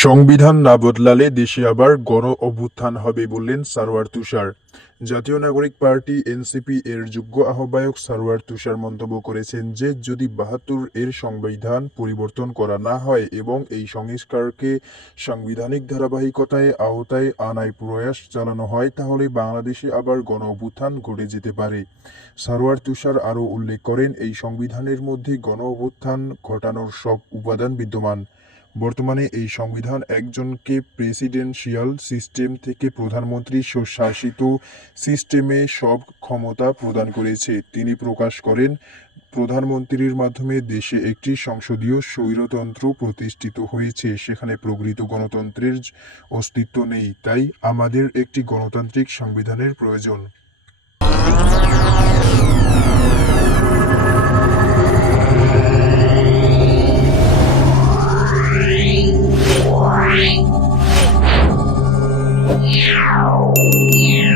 সংবিধান না বদলালে দেশে আবার গণ অভ্যুত্থান হবে বললেন সারওয়ার তুষার। জাতীয় নাগরিক পার্টি এনসিপি এর যুগ্ম আহ্বায়ক সারওয়ার তুষার মন্তব্য করেছেন যে যদি ৭২ এর সংবিধান পরিবর্তন করা না হয় এবং এই সংস্কারকে সাংবিধানিক ধারাবাহিকতায় আওতায় আনায় প্রয়াস চালানো হয় তাহলে বাংলাদেশে আবার গণ অভ্যুত্থান ঘটে যেতে পারে। সারওয়ার তুষার আরও উল্লেখ করেন এই সংবিধানের মধ্যে গণ অভ্যুত্থান ঘটানোর সব উপাদান বিদ্যমান। বর্তমানে এই সংবিধান একজনকে প্রেসিডেন্সিয়াল সিস্টেম থেকে প্রধানমন্ত্রী শাসিত সিস্টেমে সব ক্ষমতা প্রদান করেছে। তিনি প্রকাশ করেন, প্রধানমন্ত্রীর মাধ্যমে দেশে একটি সংসদীয় স্বৈরতন্ত্র প্রতিষ্ঠিত হয়েছে, সেখানে প্রকৃত গণতন্ত্রের অস্তিত্ব নেই। তাই আমাদের একটি গণতান্ত্রিক সংবিধানের প্রয়োজন। Yeah.